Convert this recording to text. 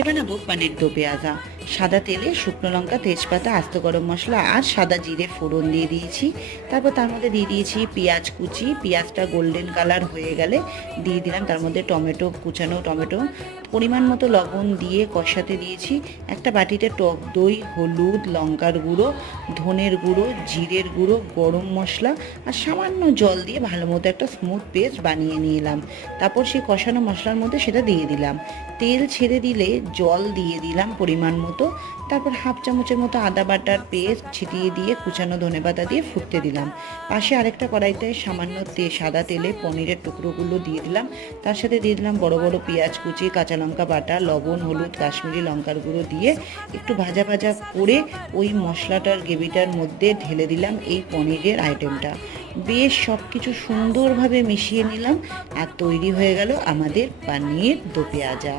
আজকে বানাবো পনির দো পেঁয়াজা। সাদা তেলে শুকনো লঙ্কা, তেজপাতা, আস্ত গরম মশলা আর সাদা জিরে ফোড়ন দিয়ে দিয়েছি। তারপর তার মধ্যে দিয়ে দিয়েছি পেঁয়াজ কুচি। পেঁয়াজটা গোল্ডেন কালার হয়ে গেলে দিয়ে দিলাম তার মধ্যে টমেটো, কুচানো টমেটো, পরিমাণ মতো লবণ দিয়ে কষাতে দিয়েছি। একটা বাটিতে টক দই, হলুদ, লঙ্কার গুঁড়ো, ধনের গুঁড়ো, জিরের গুঁড়ো, গরম মশলা আর সামান্য জল দিয়ে ভালো মতো একটা স্মুথ পেস্ট বানিয়ে নিলাম। তারপর সেই কষানো মশলার মধ্যে সেটা দিয়ে দিলাম। তেল ছেড়ে দিলে জল দিয়ে দিলাম পরিমাণ মতো। তারপর হাফ চামচের মতো আদা বাটার পেস্ট ছিটিয়ে দিয়ে কুচানো ধনেপাতা দিয়ে ফুটতে দিলাম। পাশে আরেকটা কড়াইতে সামান্য সাদা তেলে পনিরের টুকরোগুলো দিয়ে দিলাম। তার সাথে দিয়ে দিলাম বড় বড় পেঁয়াজ কুচি, কাঁচা লঙ্কা বাটা, লবণ, হলুদ, কাশ্মীরি লঙ্কার গুঁড়ো দিয়ে একটু ভাজা ভাজা করে ওই মশলাটার গ্রেভিটার মধ্যে ঢেলে দিলাম এই পনিরের আইটেমটা। বেশ সব কিছু সুন্দরভাবে মিশিয়ে নিলাম আর তৈরি হয়ে গেল আমাদের পনির দো পেঁয়াজা।